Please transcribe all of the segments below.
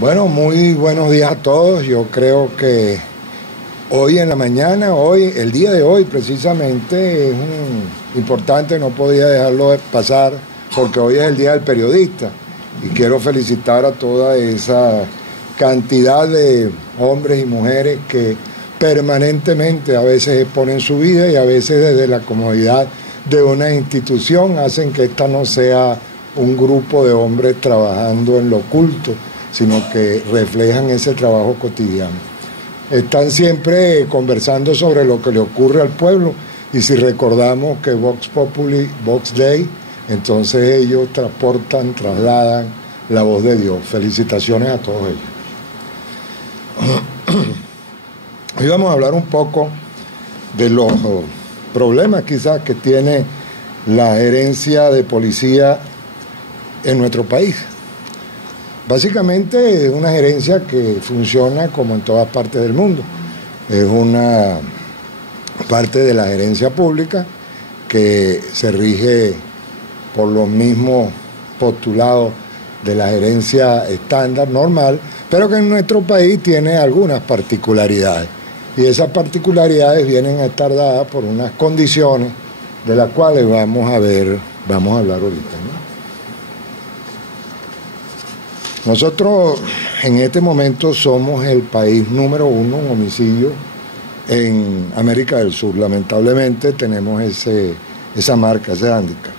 Bueno, muy buenos días a todos. Yo creo que hoy en la mañana, el día de hoy precisamente es importante, no podía dejarlo pasar porque hoy es el Día del Periodista y quiero felicitar a toda esa cantidad de hombres y mujeres que permanentemente a veces exponen su vida y a veces desde la comodidad de una institución hacen que esta no sea un grupo de hombres trabajando en lo oculto, sino que reflejan ese trabajo cotidiano. Están siempre conversando sobre lo que le ocurre al pueblo, y si recordamos que Vox Populi, Vox Dei, entonces ellos trasladan la voz de Dios. Felicitaciones a todos ellos. Hoy vamos a hablar un poco de los problemas quizás que tiene la gerencia de policía en nuestro país. Básicamente es una gerencia que funciona como en todas partes del mundo. Es una parte de la gerencia pública que se rige por los mismos postulados de la gerencia estándar, normal, pero que en nuestro país tiene algunas particularidades. Y esas particularidades vienen a estar dadas por unas condiciones de las cuales vamos a hablar ahorita, ¿no? Nosotros en este momento somos el país número 1 en homicidio en América del Sur. Lamentablemente tenemos esa marca, ese hándicap.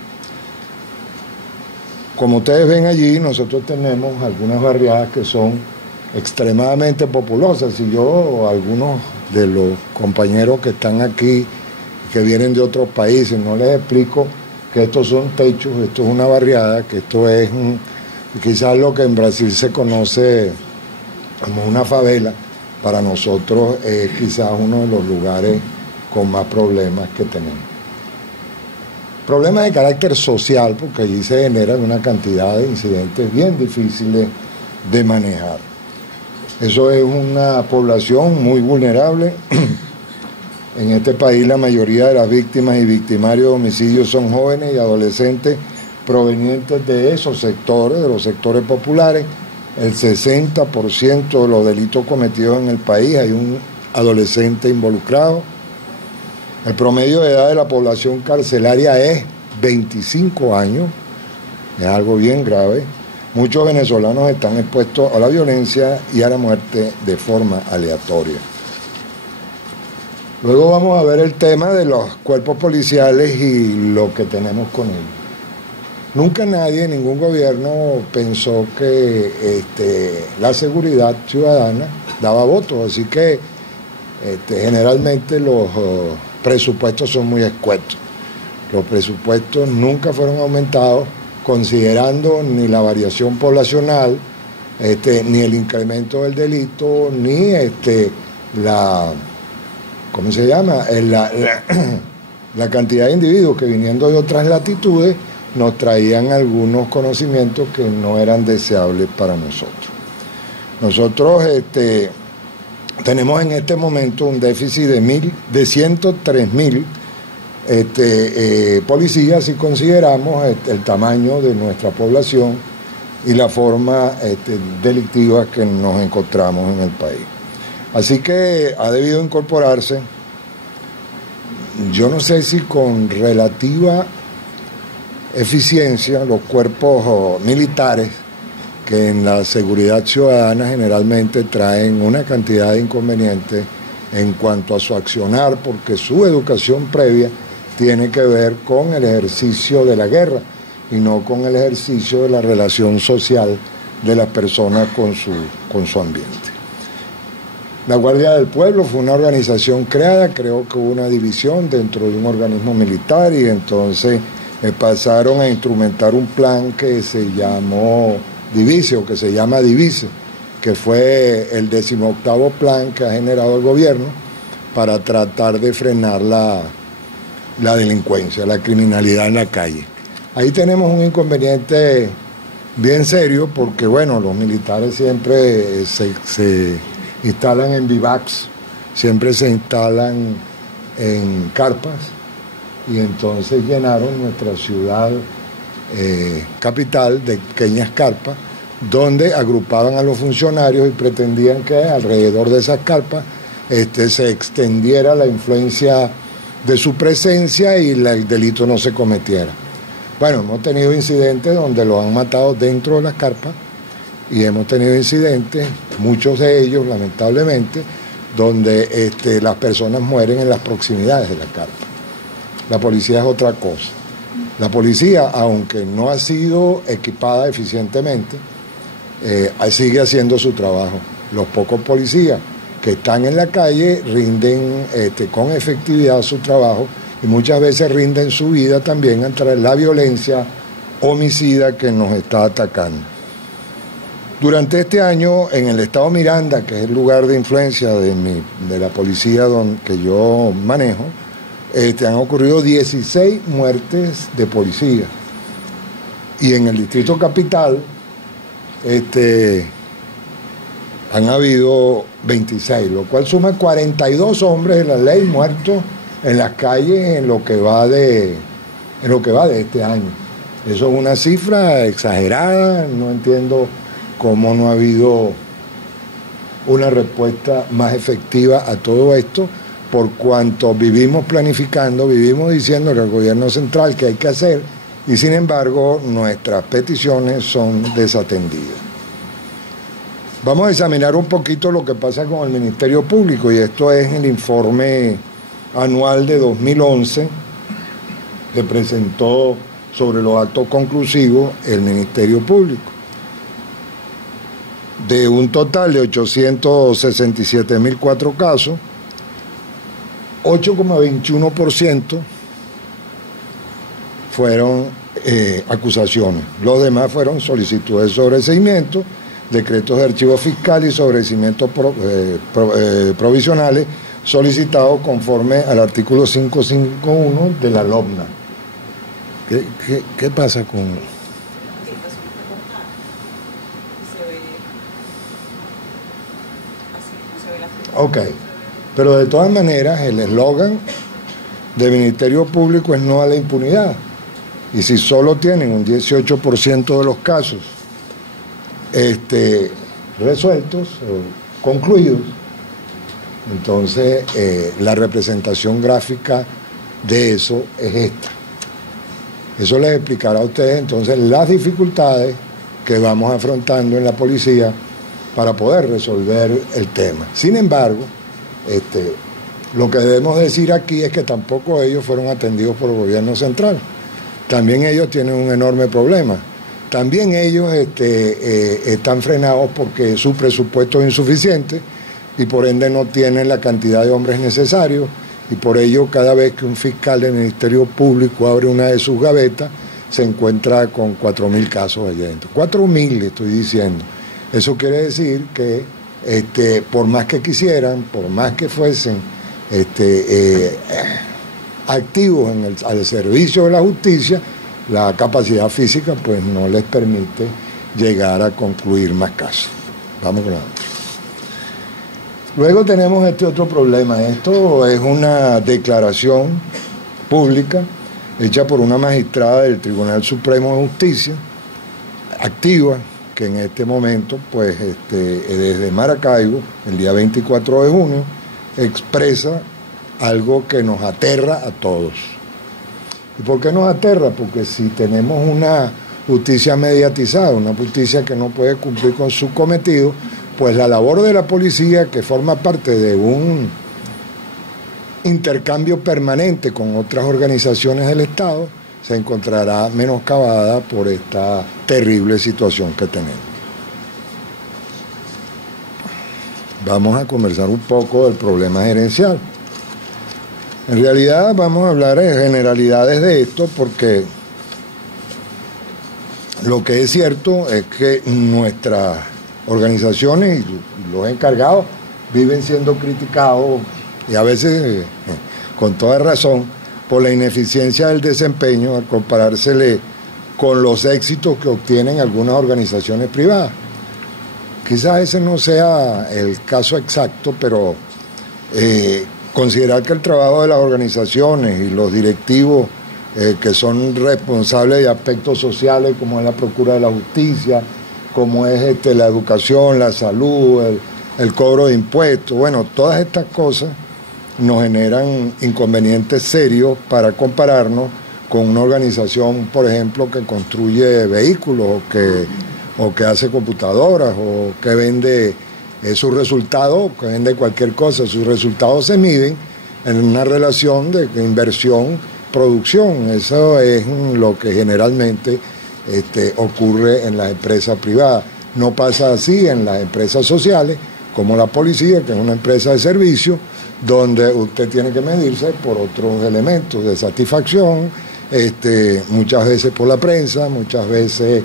Como ustedes ven allí, nosotros tenemos algunas barriadas que son extremadamente populosas. Y yo o algunos de los compañeros que están aquí, que vienen de otros países, no les explico que estos son techos, esto es una barriada, que esto es quizás lo que en Brasil se conoce como una favela, para nosotros es quizás uno de los lugares con más problemas que tenemos. Problemas de carácter social, porque allí se generan una cantidad de incidentes bien difíciles de manejar. Eso es una población muy vulnerable. En este país la mayoría de las víctimas y victimarios de homicidios son jóvenes y adolescentes provenientes de esos sectores, de los sectores populares. El 60% de los delitos cometidos en el país hay un adolescente involucrado. El promedio de edad de la población carcelaria es 25 años, es algo bien grave. Muchos venezolanos están expuestos a la violencia y a la muerte de forma aleatoria. Luego vamos a ver el tema de los cuerpos policiales y lo que tenemos con ellos. Nunca nadie, ningún gobierno pensó que la seguridad ciudadana daba votos, así que generalmente los presupuestos son muy escuetos. Los presupuestos nunca fueron aumentados considerando ni la variación poblacional, ni el incremento del delito, ni la cantidad de individuos que viniendo de otras latitudes nos traían algunos conocimientos que no eran deseables para nosotros. Nosotros tenemos en este momento un déficit de 103.000 policías si consideramos el tamaño de nuestra población y la forma delictiva que nos encontramos en el país. Así que ha debido incorporarse, yo no sé si con relativa eficiencia, los cuerpos militares que en la seguridad ciudadana generalmente traen una cantidad de inconvenientes en cuanto a su accionar, porque su educación previa tiene que ver con el ejercicio de la guerra y no con el ejercicio de la relación social de las personas con su ambiente. La Guardia del Pueblo fue una organización creada, creo que hubo una división dentro de un organismo militar y entonces pasaron a instrumentar un plan que se llamó Divise, o que se llama Divise, que fue el 18º plan que ha generado el gobierno para tratar de frenar la delincuencia, la criminalidad en la calle. Ahí tenemos un inconveniente bien serio porque, bueno, los militares siempre se instalan en bivacs, siempre se instalan en carpas, y entonces llenaron nuestra ciudad capital de pequeñas carpas donde agrupaban a los funcionarios y pretendían que alrededor de esas carpas se extendiera la influencia de su presencia y el delito no se cometiera. Bueno, hemos tenido incidentes donde los han matado dentro de las carpas y hemos tenido incidentes, muchos de ellos lamentablemente, donde las personas mueren en las proximidades de la carpa. La policía es otra cosa. La policía, aunque no ha sido equipada eficientemente, sigue haciendo su trabajo. Los pocos policías que están en la calle rinden con efectividad su trabajo y muchas veces rinden su vida también ante la violencia homicida que nos está atacando. Durante este año, en el estado Miranda, que es el lugar de influencia de la policía que yo manejo, han ocurrido 16 muertes de policía. Y en el Distrito Capital han habido 26, lo cual suma 42 hombres de la ley muertos en las calles en lo que va de este año. Eso es una cifra exagerada, no entiendo cómo no ha habido una respuesta más efectiva a todo esto, por cuanto vivimos planificando, vivimos diciendo al gobierno central que hay que hacer, y sin embargo nuestras peticiones son desatendidas. Vamos a examinar un poquito lo que pasa con el Ministerio Público, y esto es el informe anual de 2011 que presentó sobre los actos conclusivos el Ministerio Público. De un total de 867.004 casos, 8,21% fueron acusaciones. Los demás fueron solicitudes de sobreseimiento, decretos de archivo fiscal y sobreseimientos provisionales solicitados conforme al artículo 551 de la LOBNA. ¿Qué pasa con...? Ok, pero de todas maneras el eslogan del Ministerio Público es no a la impunidad. Y si solo tienen un 18% de los casos resueltos o concluidos, entonces la representación gráfica de eso es esta. Eso les explicará a ustedes entonces las dificultades que vamos afrontando en la policía para poder resolver el tema. Sin embargo, lo que debemos decir aquí es que tampoco ellos fueron atendidos por el gobierno central. También ellos tienen un enorme problema. También ellos están frenados porque su presupuesto es insuficiente y por ende no tienen la cantidad de hombres necesarios, y por ello cada vez que un fiscal del Ministerio Público abre una de sus gavetas se encuentra con 4.000 casos allá adentro. 4.000, estoy diciendo. Eso quiere decir que por más que quisieran, por más que fuesen activos al servicio de la justicia, la capacidad física pues no les permite llegar a concluir más casos. Vamos con la otra. Luego tenemos este otro problema. Esto es una declaración pública hecha por una magistrada del Tribunal Supremo de Justicia, activa, que en este momento, pues desde Maracaibo, el día 24 de junio, expresa algo que nos aterra a todos. ¿Y por qué nos aterra? Porque si tenemos una justicia mediatizada, una justicia que no puede cumplir con su cometido, pues la labor de la policía, que forma parte de un intercambio permanente con otras organizaciones del Estado, se encontrará menoscabada por esta terrible situación que tenemos. Vamos a conversar un poco del problema gerencial. En realidad vamos a hablar de generalidades de esto porque lo que es cierto es que nuestras organizaciones y los encargados viven siendo criticados y a veces con toda razón por la ineficiencia del desempeño al comparársele con los éxitos que obtienen algunas organizaciones privadas. Quizás ese no sea el caso exacto, pero considerar que el trabajo de las organizaciones y los directivos que son responsables de aspectos sociales como es la procura de la justicia, como es la educación, la salud, el cobro de impuestos. Bueno, todas estas cosas nos generan inconvenientes serios para compararnos con una organización, por ejemplo, que construye vehículos o que hace computadoras o que vende sus resultados, que vende cualquier cosa. Sus resultados se miden en una relación de inversión-producción. Eso es lo que generalmente ocurre en las empresas privadas. No pasa así en las empresas sociales, como la policía, que es una empresa de servicio, donde usted tiene que medirse por otros elementos de satisfacción, muchas veces por la prensa, muchas veces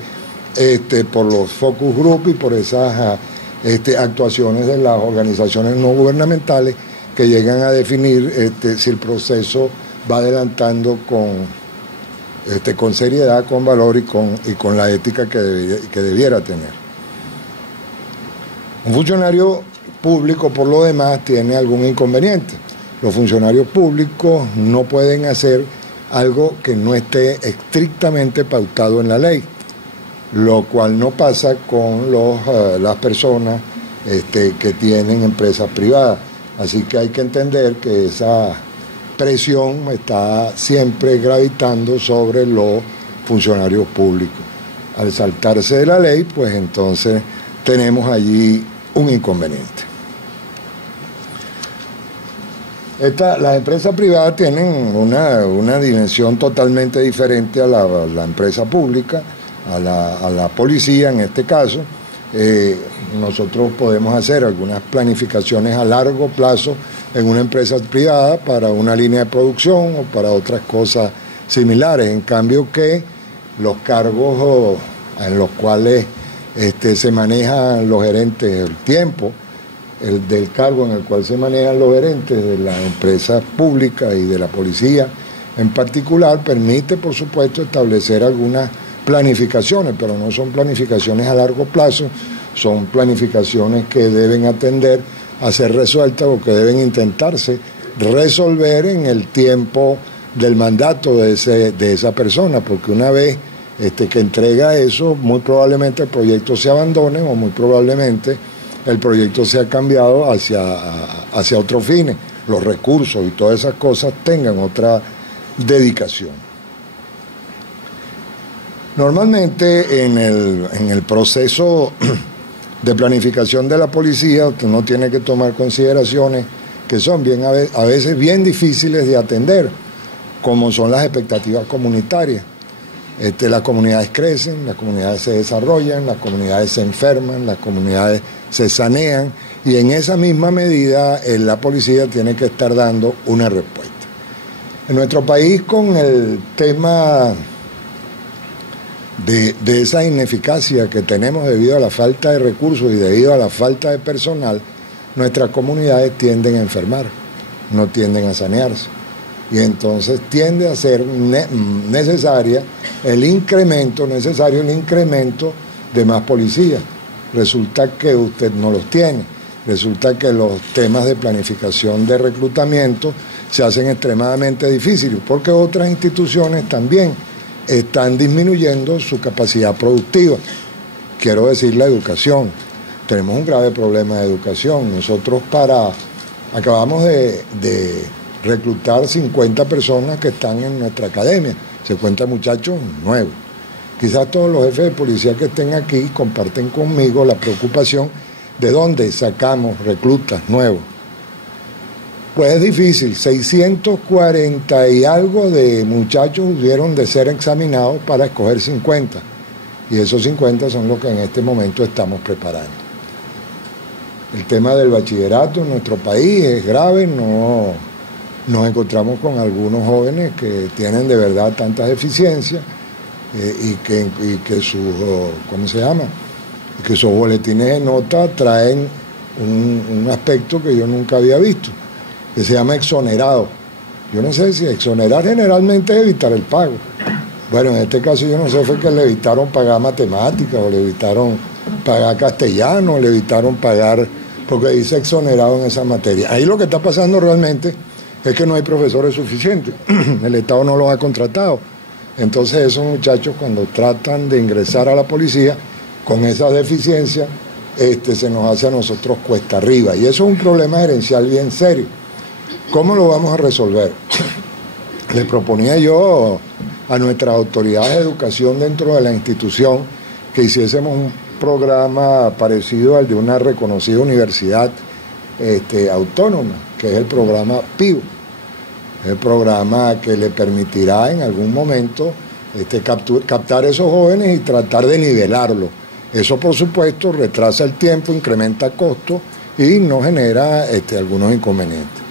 por los focus group y por esas actuaciones de las organizaciones no gubernamentales que llegan a definir si el proceso va adelantando con seriedad, con valor y con la ética que debiera tener. Un funcionario público, por lo demás, tiene algún inconveniente. Los funcionarios públicos no pueden hacer algo que no esté estrictamente pautado en la ley, lo cual no pasa con las personas que tienen empresas privadas. Así que hay que entender que esa presión está siempre gravitando sobre los funcionarios públicos. Al saltarse de la ley, pues entonces tenemos allí un inconveniente. Las empresas privadas tienen una dimensión totalmente diferente a la empresa pública, a la policía en este caso. Nosotros podemos hacer algunas planificaciones a largo plazo en una empresa privada para una línea de producción o para otras cosas similares. En cambio que los cargos en los cuales se manejan los gerentes, el tiempo del cargo en el cual se manejan los gerentes de las empresas públicas y de la policía en particular, permite, por supuesto, establecer algunas planificaciones, pero no son planificaciones a largo plazo, son planificaciones que deben atender a ser resueltas o que deben intentarse resolver en el tiempo del mandato de esa persona, porque una vez que entrega eso, muy probablemente el proyecto se abandone o muy probablemente el proyecto sea cambiado hacia otros fines, los recursos y todas esas cosas tengan otra dedicación. Normalmente en el proceso de planificación de la policía uno tiene que tomar consideraciones que son a veces bien difíciles de atender, como son las expectativas comunitarias. Las comunidades crecen, las comunidades se desarrollan, las comunidades se enferman, las comunidades se sanean y en esa misma medida la policía tiene que estar dando una respuesta. En nuestro país, con el tema de esa ineficacia que tenemos debido a la falta de recursos y debido a la falta de personal, nuestras comunidades tienden a enfermar, no tienden a sanearse. Y entonces tiende a ser necesario el incremento de más policías. Resulta que usted no los tiene, resulta que los temas de planificación de reclutamiento se hacen extremadamente difíciles, porque otras instituciones también están disminuyendo su capacidad productiva. Quiero decir la educación. Tenemos un grave problema de educación. Nosotros acabamos de reclutar 50 personas que están en nuestra academia, 50 muchachos nuevos. Quizás todos los jefes de policía que estén aquí comparten conmigo la preocupación de dónde sacamos reclutas nuevos. Pues es difícil, 640 y algo de muchachos hubieron de ser examinados para escoger 50, y esos 50 son los que en este momento estamos preparando. El tema del bachillerato en nuestro país es grave, nos encontramos con algunos jóvenes que tienen de verdad tantas deficiencias y que sus boletines de nota traen un aspecto que yo nunca había visto, que se llama exonerado. Yo no sé si exonerar generalmente es evitar el pago. Bueno, en este caso yo no sé, fue que le evitaron pagar matemáticas, o le evitaron pagar castellano, o le evitaron pagar, porque dice exonerado en esa materia. Ahí lo que está pasando realmente es que no hay profesores suficientes, el Estado no los ha contratado. Entonces esos muchachos, cuando tratan de ingresar a la policía, con esa deficiencia, se nos hace a nosotros cuesta arriba. Y eso es un problema gerencial bien serio. ¿Cómo lo vamos a resolver? Le proponía yo a nuestras autoridades de educación dentro de la institución que hiciésemos un programa parecido al de una reconocida universidad autónoma, que es el programa PIO. Es el programa que le permitirá en algún momento captar a esos jóvenes y tratar de nivelarlo. Eso, por supuesto, retrasa el tiempo, incrementa costos y nos genera algunos inconvenientes.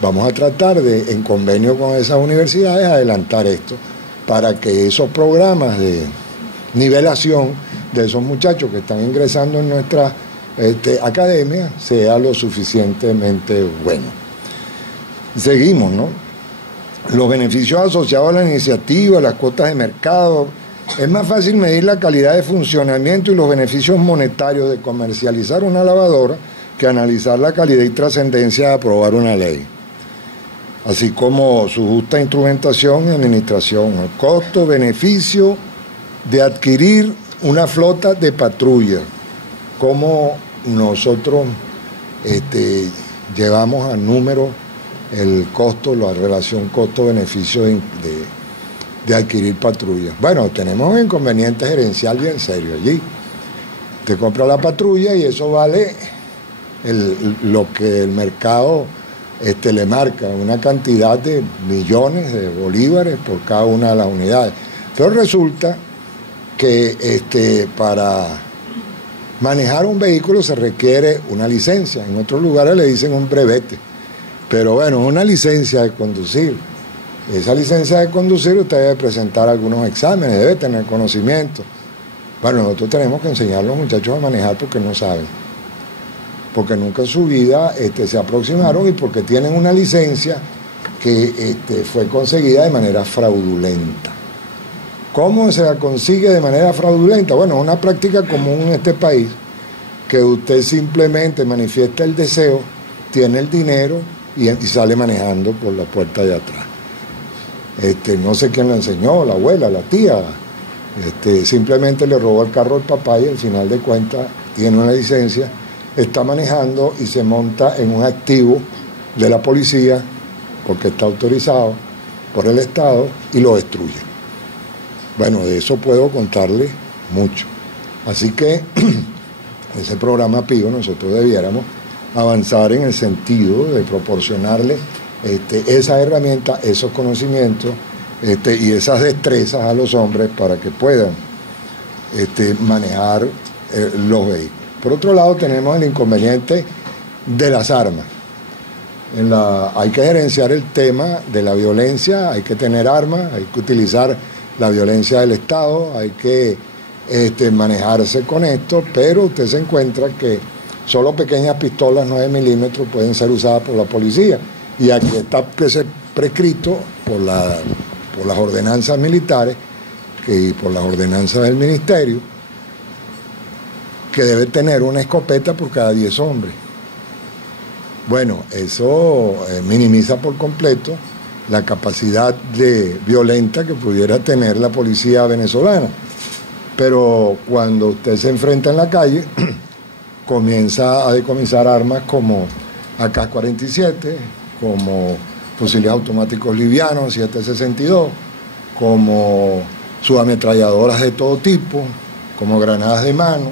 Vamos a tratar de, en convenio con esas universidades, adelantar esto para que esos programas de nivelación de esos muchachos que están ingresando en nuestra academia sea lo suficientemente bueno. Seguimos, ¿no? Los beneficios asociados a la iniciativa, las cuotas de mercado. Es más fácil medir la calidad de funcionamiento y los beneficios monetarios de comercializar una lavadora que analizar la calidad y trascendencia de aprobar una ley, así como su justa instrumentación y administración, el costo-beneficio de adquirir una flota de patrulla, cómo nosotros llevamos a número el costo, la relación costo-beneficio de adquirir patrullas. Bueno, tenemos un inconveniente gerencial bien serio allí. Te compra la patrulla y eso vale lo que el mercado le marca, una cantidad de millones de bolívares por cada una de las unidades. Pero resulta que para manejar un vehículo se requiere una licencia. En otros lugares le dicen un brevete. Pero bueno, una licencia de conducir. Esa licencia de conducir usted debe presentar algunos exámenes, debe tener conocimiento. Bueno, nosotros tenemos que enseñar a los muchachos a manejar porque no saben. Porque nunca en su vida se aproximaron y porque tienen una licencia que fue conseguida de manera fraudulenta. ¿Cómo se la consigue de manera fraudulenta? Bueno, es una práctica común en este país, que usted simplemente manifiesta el deseo, tiene el dinero y sale manejando por la puerta de atrás. No sé quién lo enseñó, la abuela, la tía, simplemente le robó el carro al papá y al final de cuentas tiene una licencia, está manejando y se monta en un activo de la policía porque está autorizado por el Estado y lo destruye. Bueno, de eso puedo contarle mucho. Así que ese programa PIO nosotros debiéramos avanzar en el sentido de proporcionarle esas herramientas, esos conocimientos y esas destrezas a los hombres para que puedan manejar los vehículos. Por otro lado, tenemos el inconveniente de las armas. Hay que gerenciar el tema de la violencia, hay que tener armas, hay que utilizar la violencia del Estado, hay que manejarse con esto, pero usted se encuentra que solo pequeñas pistolas 9 milímetros pueden ser usadas por la policía. Y aquí está prescrito por las ordenanzas militares y por las ordenanzas del ministerio, que debe tener una escopeta por cada 10 hombres. Bueno, eso minimiza por completo la capacidad violenta que pudiera tener la policía venezolana. Pero cuando usted se enfrenta en la calle, comienza a decomisar armas como AK-47, como fusiles automáticos livianos, 762, como subametralladoras de todo tipo, como granadas de mano,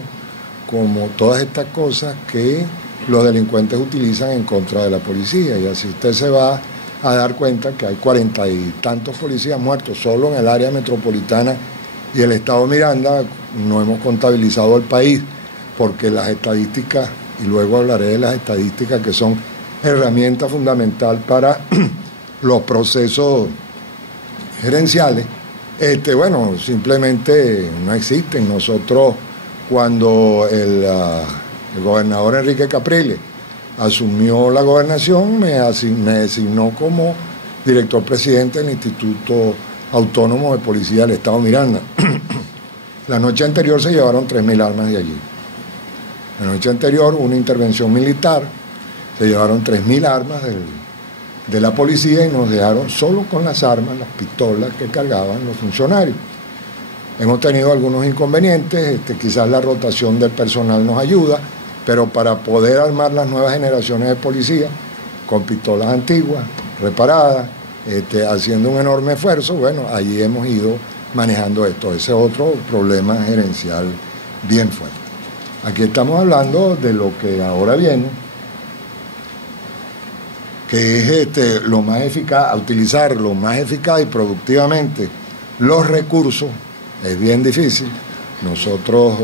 como todas estas cosas que los delincuentes utilizan en contra de la policía. Y así usted se va a dar cuenta que hay 40 y tantos policías muertos solo en el área metropolitana y el estado Miranda. No hemos contabilizado el país porque las estadísticas, y luego hablaré de las estadísticas que son herramienta fundamental para los procesos gerenciales, bueno, simplemente no existen. Nosotros, cuando el gobernador Enrique Capriles asumió la gobernación, me designó como director presidente del Instituto Autónomo de Policía del Estado Miranda. La noche anterior se llevaron 3.000 armas de allí. La noche anterior hubo una intervención militar, se llevaron 3.000 armas de la policía y nos dejaron solo con las armas, las pistolas que cargaban los funcionarios. Hemos tenido algunos inconvenientes, quizás la rotación del personal nos ayuda, pero para poder armar las nuevas generaciones de policía, con pistolas antiguas, reparadas, haciendo un enorme esfuerzo, bueno, allí hemos ido manejando esto. Ese es otro problema gerencial bien fuerte. Aquí estamos hablando de lo que ahora viene, que es lo más eficaz, a utilizar lo más eficaz y productivamente los recursos. Es bien difícil. Nosotros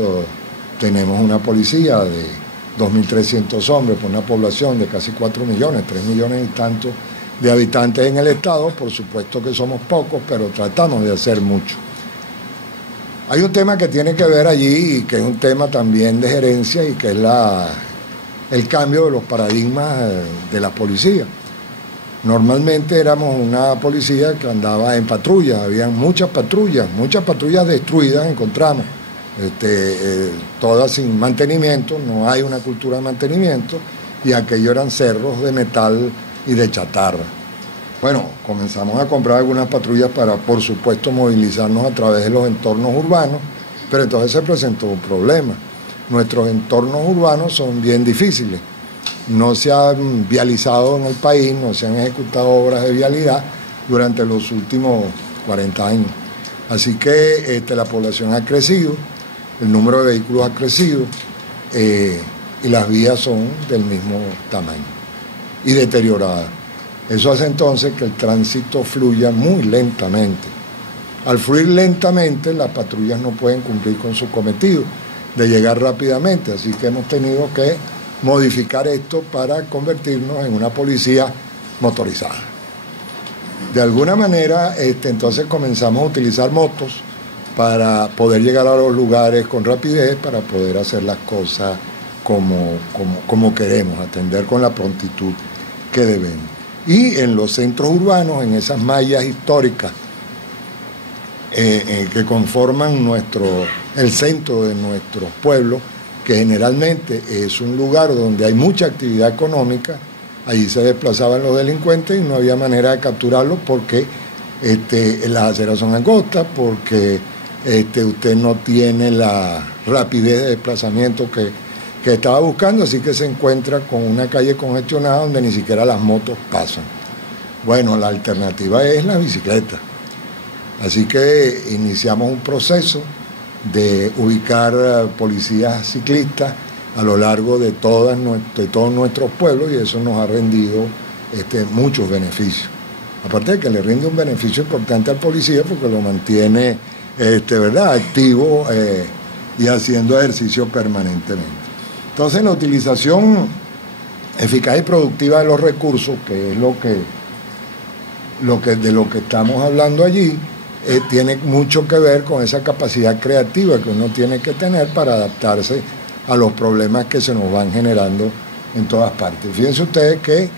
tenemos una policía de 2.300 hombres por una población de casi 4 millones, 3 millones y tantos de habitantes en el estado. Por supuesto que somos pocos, pero tratamos de hacer mucho. Hay un tema que tiene que ver allí y que es un tema también de gerencia y que es el cambio de los paradigmas de la policía. Normalmente éramos una policía que andaba en patrulla, habían muchas patrullas destruidas encontramos, todas sin mantenimiento, no hay una cultura de mantenimiento y aquello eran cerros de metal y de chatarra. Bueno, comenzamos a comprar algunas patrullas para, por supuesto, movilizarnos a través de los entornos urbanos, pero entonces se presentó un problema. Nuestros entornos urbanos son bien difíciles. No se han vializado en el país, no se han ejecutado obras de vialidad durante los últimos 40 años. Así que la población ha crecido, el número de vehículos ha crecido y las vías son del mismo tamaño y deterioradas. Eso hace entonces que el tránsito fluya muy lentamente. Al fluir lentamente, las patrullas no pueden cumplir con su cometido de llegar rápidamente, así que hemos tenido que modificar esto para convertirnos en una policía motorizada. De alguna manera, entonces comenzamos a utilizar motos para poder llegar a los lugares con rapidez, para poder hacer las cosas como queremos, atender con la prontitud que debemos. Y en los centros urbanos, en esas mallas históricas que conforman el centro de nuestros pueblos, que generalmente es un lugar donde hay mucha actividad económica, allí se desplazaban los delincuentes y no había manera de capturarlos porque las aceras son angostas, porque usted no tiene la rapidez de desplazamiento que estaba buscando, así que se encuentra con una calle congestionada donde ni siquiera las motos pasan. Bueno, la alternativa es la bicicleta. Así que iniciamos un proceso de ubicar policías ciclistas a lo largo de todos nuestros pueblos y eso nos ha rendido muchos beneficios. Aparte de que le rinde un beneficio importante al policía porque lo mantiene ¿verdad? Activo y haciendo ejercicio permanentemente. Entonces la utilización eficaz y productiva de los recursos, que es de lo que estamos hablando allí, tiene mucho que ver con esa capacidad creativa que uno tiene que tener para adaptarse a los problemas que se nos van generando en todas partes. Fíjense ustedes que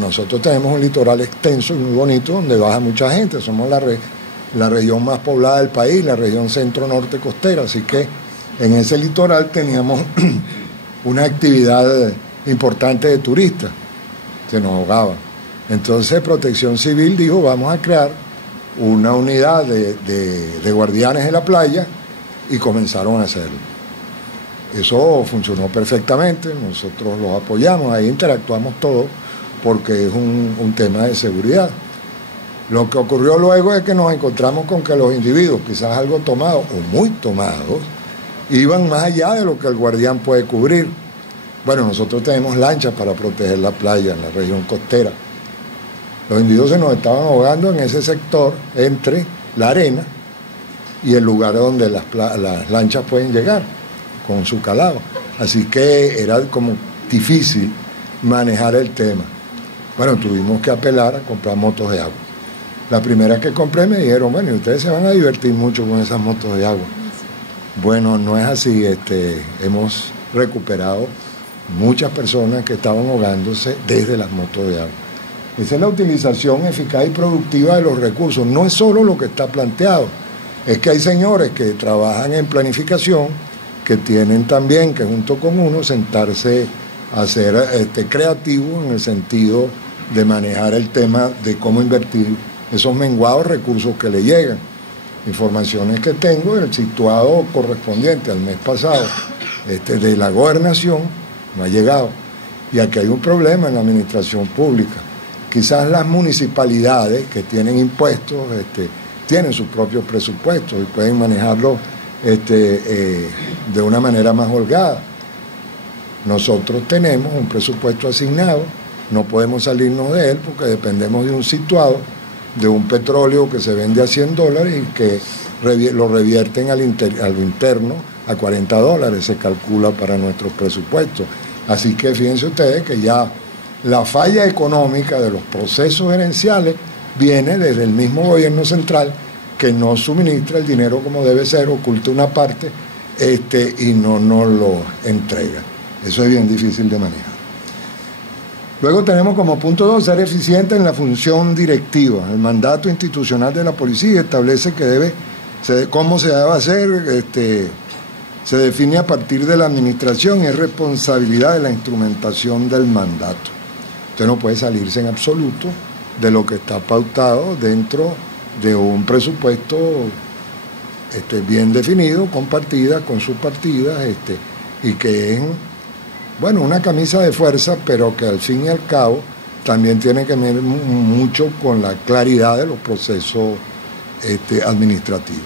nosotros tenemos un litoral extenso y muy bonito donde baja mucha gente, somos la región más poblada del país, la región centro-norte costera, así que en ese litoral teníamos una actividad importante de turistas, se nos ahogaba. Entonces Protección Civil dijo, vamos a crear una unidad de guardianes de la playa y comenzaron a hacerlo. Eso funcionó perfectamente, nosotros los apoyamos, ahí interactuamos todos porque es un tema de seguridad. Lo que ocurrió luego es que nos encontramos con que los individuos, quizás algo tomados o muy tomados, iban más allá de lo que el guardián puede cubrir. Bueno, nosotros tenemos lanchas para proteger la playa en la región costera. Los individuos se nos estaban ahogando en ese sector entre la arena y el lugar donde las lanchas pueden llegar con su calado. Así que era como difícil manejar el tema. Bueno, tuvimos que apelar a comprar motos de agua. La primera que compré me dijeron, bueno, y ustedes se van a divertir mucho con esas motos de agua. Bueno, no es así. Hemos recuperado muchas personas que estaban ahogándose desde las motos de agua. Esa es la utilización eficaz y productiva de los recursos. No es solo lo que está planteado, es que hay señores que trabajan en planificación, que tienen también que junto con uno sentarse a ser creativos en el sentido de manejar el tema de cómo invertir esos menguados recursos que le llegan. informaciones que tengo, el situado correspondiente al mes pasado de la gobernación no ha llegado. Y aquí hay un problema en la administración pública. Quizás las municipalidades que tienen impuestos tienen sus propios presupuestos y pueden manejarlo de una manera más holgada. Nosotros tenemos un presupuesto asignado, no podemos salirnos de él porque dependemos de un situado, de un petróleo que se vende a $100 y que lo revierten a lo interno a $40, se calcula para nuestros presupuestos. Así que fíjense ustedes que ya la falla económica de los procesos gerenciales viene desde el mismo gobierno central, que no suministra el dinero como debe ser, oculta una parte y no nos lo entrega. Eso es bien difícil de manejar. Luego tenemos como punto 2, ser eficiente en la función directiva. El mandato institucional de la policía establece cómo se debe hacer, se define a partir de la administración y es responsabilidad de la instrumentación del mandato. Usted no puede salirse en absoluto de lo que está pautado dentro de un presupuesto bien definido, con partidas, con subpartidas, y que es, bueno, una camisa de fuerza, pero que al fin y al cabo también tiene que ver mucho con la claridad de los procesos administrativos.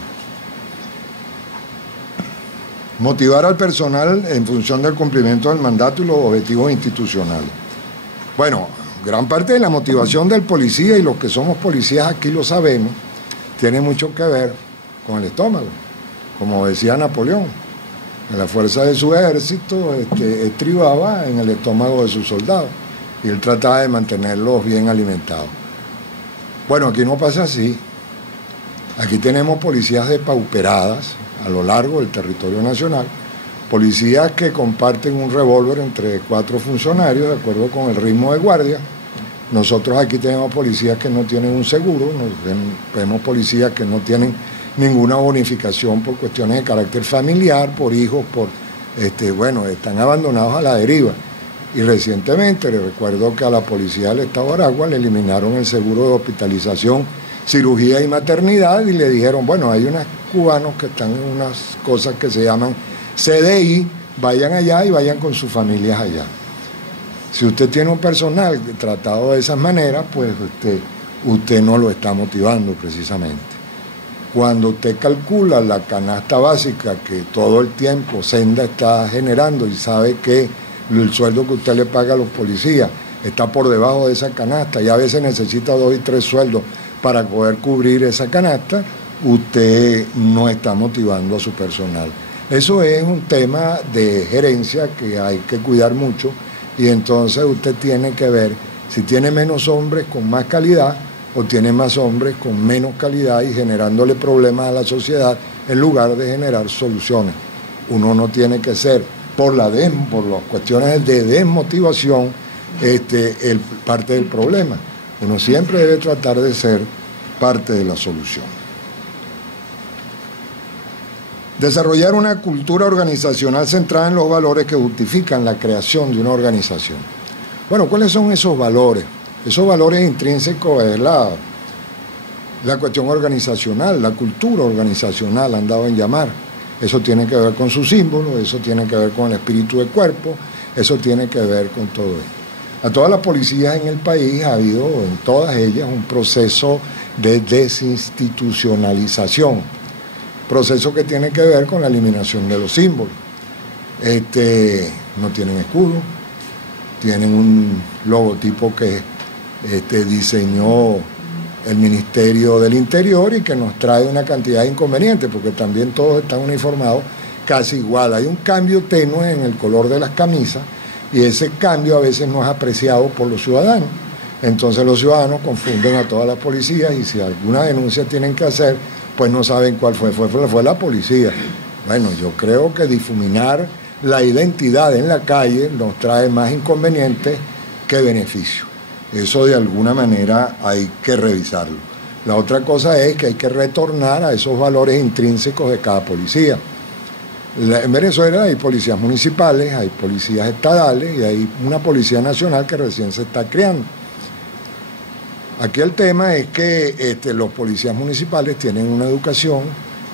Motivar al personal en función del cumplimiento del mandato y los objetivos institucionales. Bueno, gran parte de la motivación del policía, y los que somos policías aquí lo sabemos, tiene mucho que ver con el estómago. Como decía Napoleón, la fuerza de su ejército estribaba en el estómago de sus soldados y él trataba de mantenerlos bien alimentados. Bueno, aquí no pasa así. Aquí tenemos policías depauperadas a lo largo del territorio nacional, policías que comparten un revólver entre 4 funcionarios de acuerdo con el ritmo de guardia. Nosotros aquí tenemos policías que no tienen un seguro, vemos policías que no tienen ninguna bonificación por cuestiones de carácter familiar, por hijos, están abandonados a la deriva. Y recientemente, le recuerdo que a la policía del Estado de Aragua le eliminaron el seguro de hospitalización, cirugía y maternidad y le dijeron, bueno, hay unos cubanos que están en unas cosas que se llaman CDI, vayan allá y vayan con sus familias allá. Si usted tiene un personal tratado de esas maneras, pues usted no lo está motivando precisamente. Cuando usted calcula la canasta básica que todo el tiempo Senda está generando y sabe que el sueldo que usted le paga a los policías está por debajo de esa canasta y a veces necesita 2 y 3 sueldos para poder cubrir esa canasta, usted no está motivando a su personal. Eso es un tema de gerencia que hay que cuidar mucho y entonces usted tiene que ver si tiene menos hombres con más calidad o tiene más hombres con menos calidad y generándole problemas a la sociedad en lugar de generar soluciones. Uno no tiene que ser, por las cuestiones de desmotivación, parte del problema. Uno siempre debe tratar de ser parte de la solución. Desarrollar una cultura organizacional centrada en los valores que justifican la creación de una organización. Bueno, ¿cuáles son esos valores? Esos valores intrínsecos es la cuestión organizacional, la cultura organizacional, han dado en llamar. Eso tiene que ver con sus símbolos, eso tiene que ver con el espíritu del cuerpo, eso tiene que ver con todo esto. A todas las policías en el país ha habido, en todas ellas, un proceso de desinstitucionalización, proceso que tiene que ver con la eliminación de los símbolos. No tienen escudo, tienen un logotipo que diseñó el Ministerio del Interior y que nos trae una cantidad de inconvenientes, porque también todos están uniformados casi igual. Hay un cambio tenue en el color de las camisas, y ese cambio a veces no es apreciado por los ciudadanos. Entonces los ciudadanos confunden a todas las policías y si alguna denuncia tienen que hacer, pues no saben cuál fue la policía. Bueno, yo creo que difuminar la identidad en la calle nos trae más inconvenientes que beneficios. Eso de alguna manera hay que revisarlo. La otra cosa es que hay que retornar a esos valores intrínsecos de cada policía. En Venezuela hay policías municipales, hay policías estadales y hay una policía nacional que recién se está creando. Aquí el tema es que los policías municipales tienen una educación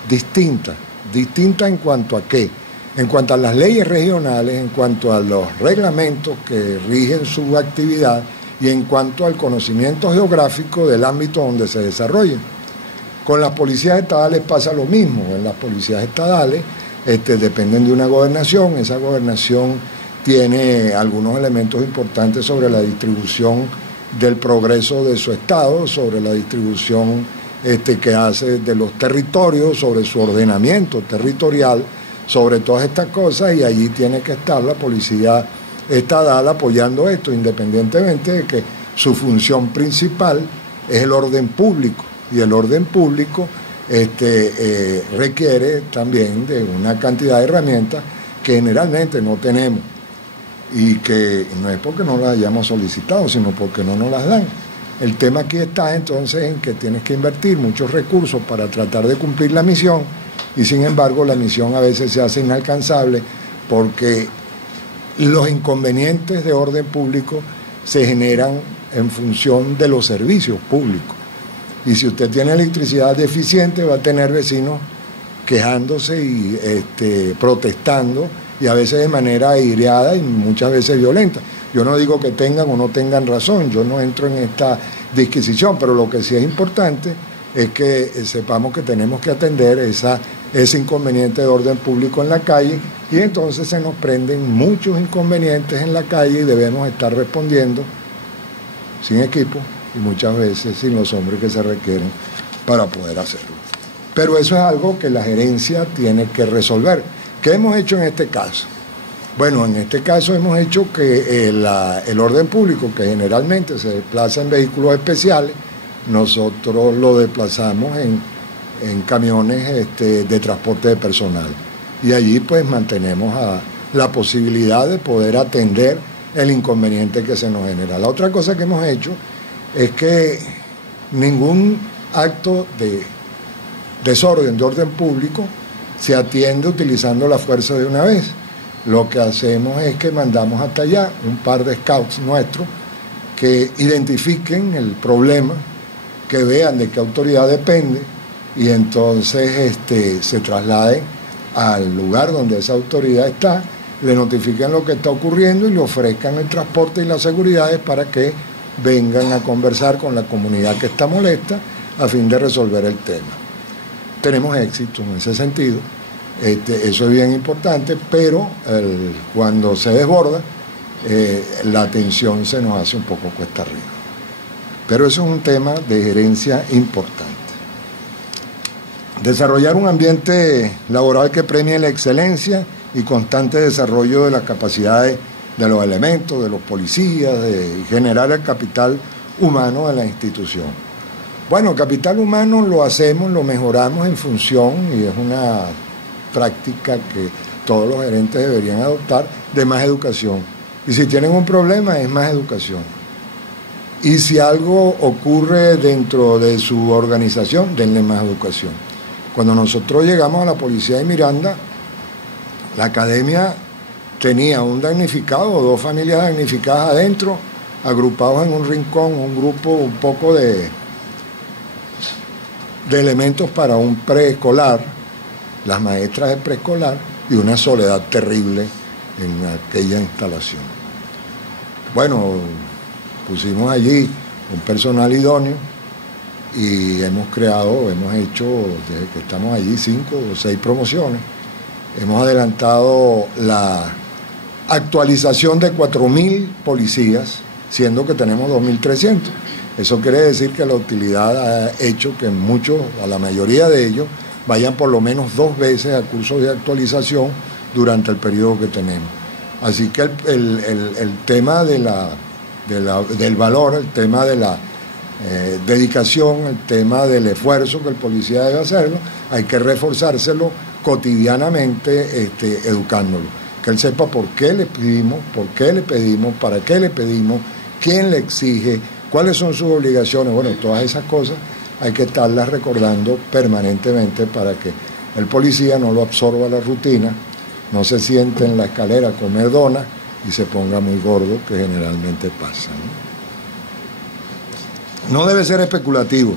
distinta en cuanto a qué, en cuanto a las leyes regionales, en cuanto a los reglamentos que rigen su actividad y en cuanto al conocimiento geográfico del ámbito donde se desarrollen. Con las policías estadales pasa lo mismo. En las policías estadales dependen de una gobernación. Esa gobernación tiene algunos elementos importantes sobre la distribución del progreso de su estado, sobre la distribución que hace de los territorios, sobre su ordenamiento territorial, sobre todas estas cosas, y allí tiene que estar la policía estatal apoyando esto, independientemente de que su función principal es el orden público, y el orden público requiere también de una cantidad de herramientas que generalmente no tenemos, y que no es porque no las hayamos solicitado, sino porque no nos las dan. El tema aquí está entonces en que tienes que invertir muchos recursos para tratar de cumplir la misión, y sin embargo la misión a veces se hace inalcanzable porque los inconvenientes de orden público se generan en función de los servicios públicos. Y si usted tiene electricidad deficiente, va a tener vecinos quejándose y protestando, y a veces de manera aireada y muchas veces violenta. Yo no digo que tengan o no tengan razón, yo no entro en esta disquisición, pero lo que sí es importante es que sepamos que tenemos que atender ese inconveniente de orden público en la calle, y entonces se nos prenden muchos inconvenientes en la calle y debemos estar respondiendo sin equipo y muchas veces sin los hombres que se requieren para poder hacerlo. Pero eso es algo que la gerencia tiene que resolver. ¿Qué hemos hecho en este caso? Bueno, en este caso hemos hecho que el orden público, que generalmente se desplaza en vehículos especiales, nosotros lo desplazamos en camiones de transporte de personal. Y allí pues mantenemos la posibilidad de poder atender el inconveniente que se nos genera. La otra cosa que hemos hecho es que ningún acto de desorden de orden público se atiende utilizando la fuerza de una vez. Lo que hacemos es que mandamos hasta allá un par de scouts nuestros que identifiquen el problema, que vean de qué autoridad depende, y entonces se trasladen al lugar donde esa autoridad está, le notifiquen lo que está ocurriendo y le ofrezcan el transporte y las seguridades para que vengan a conversar con la comunidad que está molesta a fin de resolver el tema. Tenemos éxito en ese sentido, eso es bien importante, pero cuando se desborda, la atención se nos hace un poco cuesta arriba. Pero eso es un tema de gerencia importante. Desarrollar un ambiente laboral que premie la excelencia y constante desarrollo de las capacidades de los elementos, de los policías, y generar el capital humano de la institución. Bueno, el capital humano lo hacemos, lo mejoramos en función, y es una práctica que todos los gerentes deberían adoptar, de más educación. Y si tienen un problema, es más educación. Y si algo ocurre dentro de su organización, denle más educación. Cuando nosotros llegamos a la policía de Miranda, la academia tenía un damnificado o dos familias damnificadas adentro, agrupados en un rincón, un grupo un poco de elementos para un preescolar, las maestras de preescolar, y una soledad terrible en aquella instalación. Bueno, pusimos allí un personal idóneo y hemos hecho, desde que estamos allí, 5 o 6 promociones. Hemos adelantado la actualización de 4.000 policías, siendo que tenemos 2.300. Eso quiere decir que la utilidad ha hecho que muchos, a la mayoría de ellos, vayan por lo menos 2 veces a cursos de actualización durante el periodo que tenemos. Así que el tema del valor, el tema de la dedicación, el tema del esfuerzo que el policía debe hacerlo, hay que reforzárselo cotidianamente, educándolo. Que él sepa por qué le pedimos, para qué le pedimos, quién le exige, cuáles son sus obligaciones. Bueno, todas esas cosas hay que estarlas recordando permanentemente para que el policía no lo absorba la rutina, no se siente en la escalera a comer donas y se ponga muy gordo, que generalmente pasa, ¿no? no debe ser especulativo.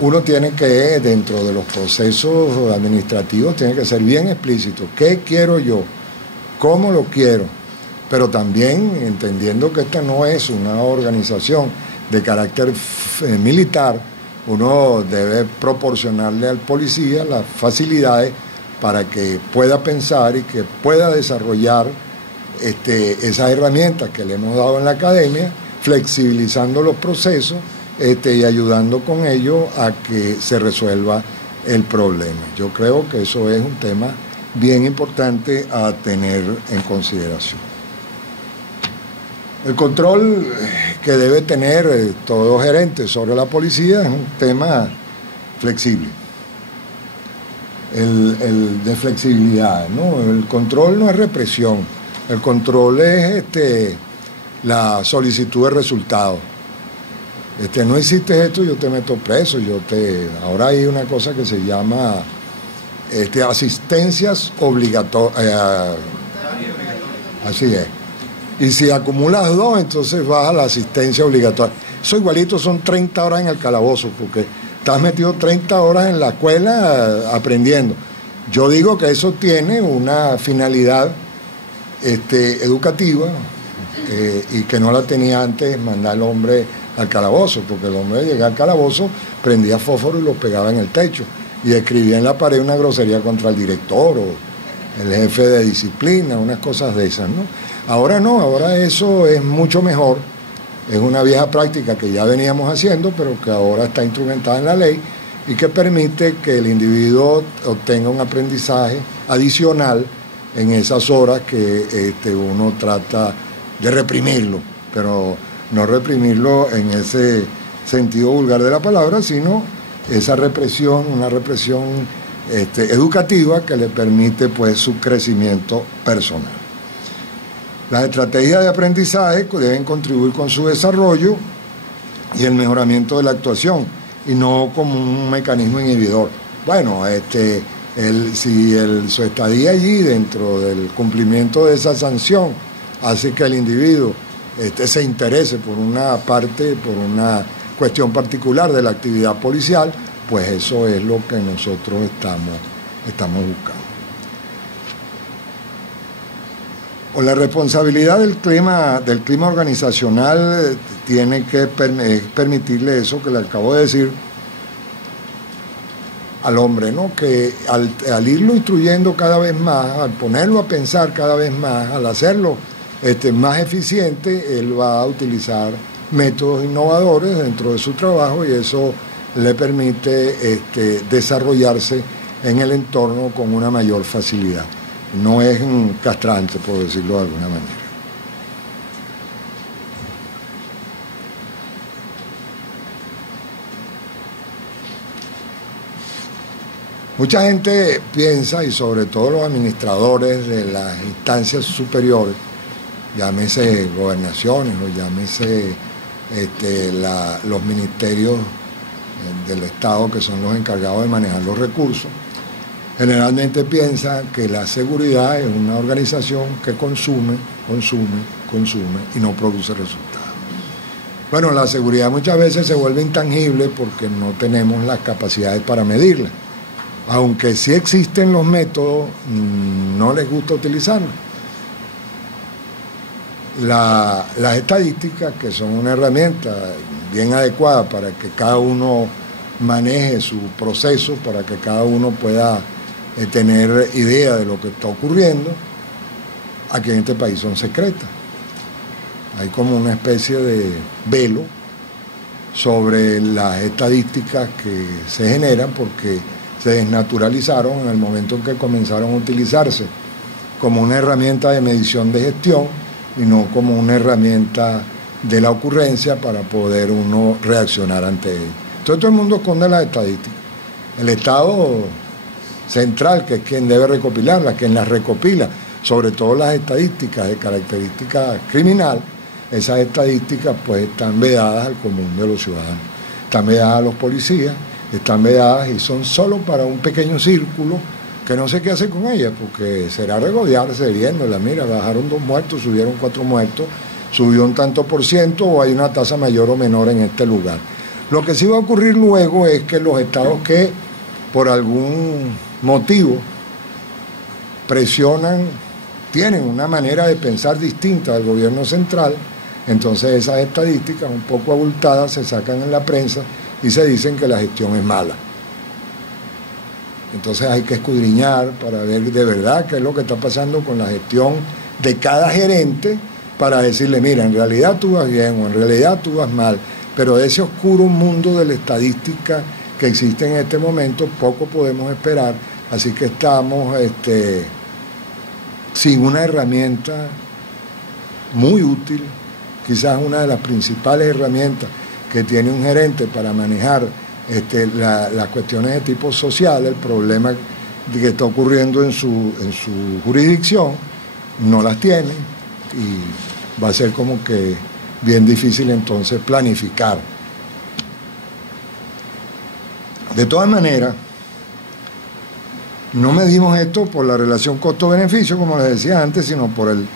Uno tiene que, dentro de los procesos administrativos, tiene que ser bien explícito. ¿Qué quiero yo? ¿Cómo lo quiero? Pero también entendiendo que esta no es una organización de carácter militar, uno debe proporcionarle al policía las facilidades para que pueda pensar y que pueda desarrollar esas herramientas que le hemos dado en la academia, flexibilizando los procesos y ayudando con ello a que se resuelva el problema. Yo creo que eso es un tema bien importante a tener en consideración. El control que debe tener todo gerente sobre la policía es un tema flexible. El de flexibilidad, ¿no? El control no es represión, el control es la solicitud de resultados. No hiciste esto, yo te meto preso, ahora hay una cosa que se llama asistencias obligatorias. Así es. Y si acumulas 2, entonces vas a la asistencia obligatoria. Eso igualito son 30 horas en el calabozo, porque estás metido 30 horas en la escuela aprendiendo. Yo digo que eso tiene una finalidad educativa y que no la tenía antes mandar al hombre al calabozo, porque el hombre llegaba al calabozo, prendía fósforo y lo pegaba en el techo y escribía en la pared una grosería contra el director o el jefe de disciplina, unas cosas de esas, ¿no? Ahora no, ahora eso es mucho mejor, es una vieja práctica que ya veníamos haciendo, pero que ahora está instrumentada en la ley y que permite que el individuo obtenga un aprendizaje adicional en esas horas que uno trata de reprimirlo, pero no reprimirlo en ese sentido vulgar de la palabra, sino esa represión, una represión educativa que le permite pues su crecimiento personal. Las estrategias de aprendizaje deben contribuir con su desarrollo y el mejoramiento de la actuación, y no como un mecanismo inhibidor. Bueno, si su estadía allí dentro del cumplimiento de esa sanción hace que el individuo se interese por una parte, por una cuestión particular de la actividad policial, pues eso es lo que nosotros estamos buscando. O la responsabilidad del clima organizacional tiene que permitirle eso que le acabo de decir al hombre, ¿no? Que al irlo instruyendo cada vez más, al ponerlo a pensar cada vez más, al hacerlo más eficiente, él va a utilizar métodos innovadores dentro de su trabajo y eso le permite desarrollarse en el entorno con una mayor facilidad. No es un castrante, por decirlo de alguna manera. Mucha gente piensa, y sobre todo los administradores de las instancias superiores, llámese gobernaciones o llámese los ministerios del Estado, que son los encargados de manejar los recursos, generalmente piensa que la seguridad es una organización que consume y no produce resultados. Bueno, la seguridad muchas veces se vuelve intangible porque no tenemos las capacidades para medirla. Aunque sí existen los métodos, no les gusta utilizarlos. Las estadísticas, que son una herramienta bien adecuada para que cada uno maneje su proceso, para que cada uno pueda tener idea de lo que está ocurriendo, aquí en este país son secretas. Hay como una especie de velo sobre las estadísticas que se generan porque se desnaturalizaron en el momento en que comenzaron a utilizarse como una herramienta de medición de gestión y no como una herramienta de la ocurrencia para poder uno reaccionar ante ello. Entonces todo el mundo esconde las estadísticas. El Estado central, que es quien debe recopilarlas, quien las recopila, sobre todo las estadísticas de característica criminal, esas estadísticas pues están vedadas al común de los ciudadanos, están vedadas a los policías, están vedadas y son solo para un pequeño círculo que no sé qué hacer con ellas, porque será regodearse viéndola, mira, bajaron 2 muertos, subieron 4 muertos, subió un tanto por ciento o hay una tasa mayor o menor en este lugar. Lo que sí va a ocurrir luego es que los estados que por algún motivo presionan, tienen una manera de pensar distinta del gobierno central, entonces esas estadísticas un poco abultadas se sacan en la prensa y se dicen que la gestión es mala. Entonces hay que escudriñar para ver de verdad qué es lo que está pasando con la gestión de cada gerente para decirle, mira, en realidad tú vas bien o en realidad tú vas mal, pero de ese oscuro mundo de la estadística que existe en este momento poco podemos esperar, así que estamos sin una herramienta muy útil, quizás una de las principales herramientas que tiene un gerente para manejar las cuestiones de tipo social, el problema que está ocurriendo en su jurisdicción, no las tiene y va a ser como que bien difícil entonces planificar. De todas maneras, no medimos esto por la relación costo-beneficio, como les decía antes, sino por el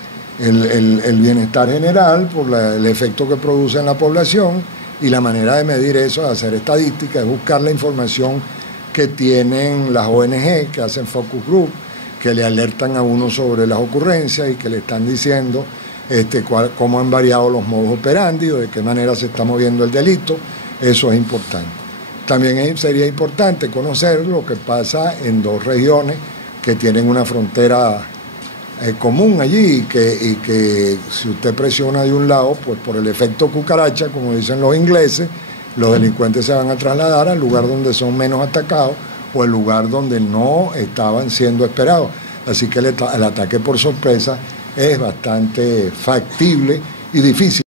bienestar general, por el efecto que produce en la población, y la manera de medir eso, de hacer estadísticas, es buscar la información que tienen las ONG, que hacen focus group, que le alertan a uno sobre las ocurrencias y que le están diciendo cómo han variado los modos operandi, o de qué manera se está moviendo el delito. Eso es importante. También sería importante conocer lo que pasa en dos regiones que tienen una frontera común allí y que si usted presiona de un lado, pues por el efecto cucaracha, como dicen los ingleses, los delincuentes se van a trasladar al lugar donde son menos atacados o el lugar donde no estaban siendo esperados. Así que el ataque por sorpresa es bastante factible y difícil.